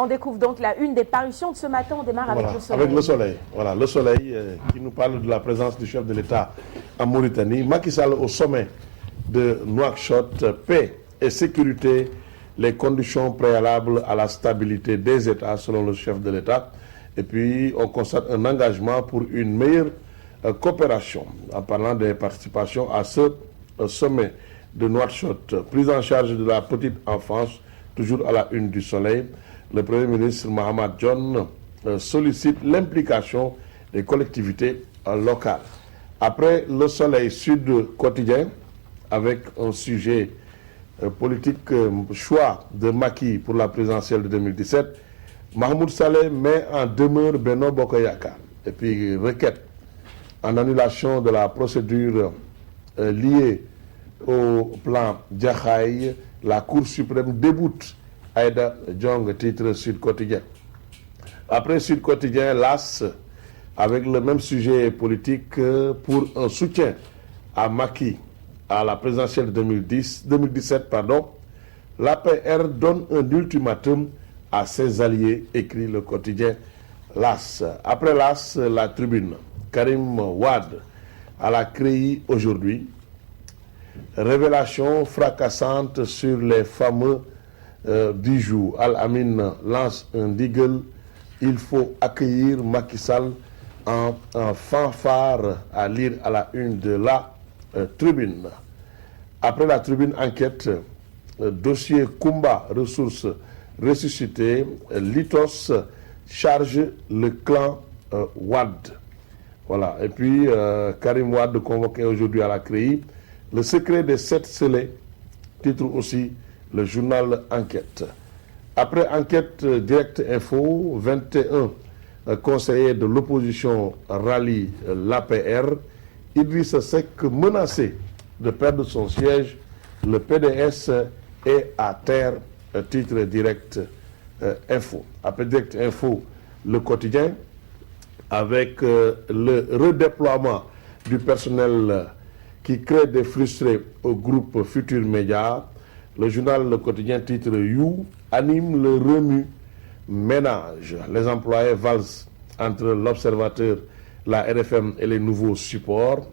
On découvre donc la une des parutions de ce matin. On démarre avec le soleil. Avec le soleil. Voilà, le soleil qui nous parle de la présence du chef de l'État en Mauritanie. Macky Sall au sommet de Nouakchott, paix et sécurité, les conditions préalables à la stabilité des États selon le chef de l'État. Et puis on constate un engagement pour une meilleure coopération en parlant des participations à ce sommet de Nouakchott. Prise en charge de la petite enfance, toujours à la une du soleil. Le Premier ministre Mahamat John sollicite l'implication des collectivités locales. Après le soleil Sud Quotidien, avec un sujet politique, choix de Macky pour la présidentielle de 2017, Mahmoud Saleh met en demeure Benno Bokk Yakaar. Et puis requête en annulation de la procédure liée au plan Jaxaay, la Cour suprême déboute Aïda Diong, titre Sud Quotidien. Après Sud Quotidien, l'AS, avec le même sujet politique pour un soutien à Macky à la présidentielle de 2017, l'APR donne un ultimatum à ses alliés, écrit le quotidien l'AS. Après l'AS, la Tribune. Karim Wade à la CREI aujourd'hui. Révélation fracassante sur les fameux bijoux. Al-Amin lance un deagle. Il faut accueillir Macky Sall en fanfare, à lire à la une de la Tribune. Après la Tribune, enquête, dossier Kumba, ressources ressuscitées, Litos charge le clan Wade. Voilà. Et puis Karim Wade convoqué aujourd'hui à la CREI. Le secret des 7 scellés, titre aussi le journal Enquête. Après Enquête Direct Info, 21 conseillers de l'opposition rallient l'APR. Idrissa Seck menacé de perdre son siège. Le PDS est à terre, titre Direct Info. Après Direct Info, le quotidien, avec le redéploiement du personnel qui crée des frustrés au groupe Futur Média. Le journal Le Quotidien titre You anime le remue-ménage. Les employés valsent entre l'Observateur, la RFM et les nouveaux supports.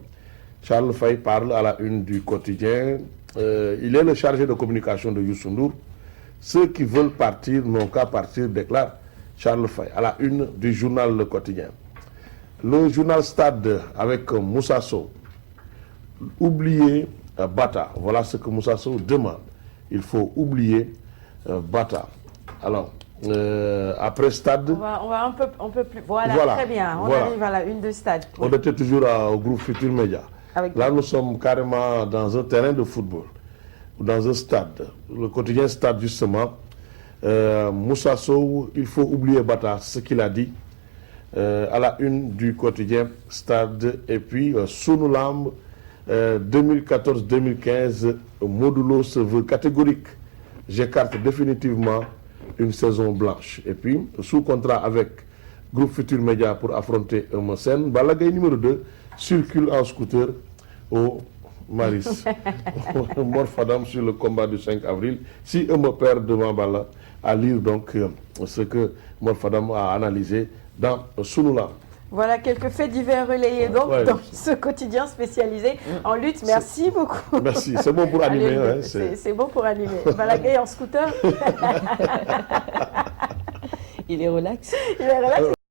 Charles Faye parle à la une du quotidien. Il est le chargé de communication de Youssou N'Dour. Ceux qui veulent partir n'ont qu'à partir, déclare Charles Faye à la une du journal Le Quotidien. Le journal Stade avec Moussa Sow. Oublier Bata. Voilà ce que Moussa Sow demande. Il faut oublier Bata. Alors, après Stade... On va un peu plus... Voilà, très bien. On arrive à la une de Stade. On était toujours au groupe Futur Média. Là, nous sommes carrément dans un terrain de football, ou dans un stade. Le quotidien Stade, justement. Moussa Sow, il faut oublier Bata, ce qu'il a dit à la une du quotidien Stade. Et puis, Sunulamb, 2014-2015, Modulo se veut catégorique. J'écarte définitivement une saison blanche. Et puis, sous contrat avec Groupe Futur Média pour affronter Eumeu Sène, Balla Gaye numéro 2 circule en scooter au Maris. Mor Fadam sur le combat du 5 avril. Si Eumeu perd devant Balla, à lire donc ce que Mor Fadam a analysé dans Sunulamb. Voilà quelques faits divers relayés donc dans ce quotidien spécialisé en lutte. Merci beaucoup. Merci, c'est bon pour animer. Allez, c'est bon pour animer. Balla Gaye en scooter. Il est relax. Il est relax.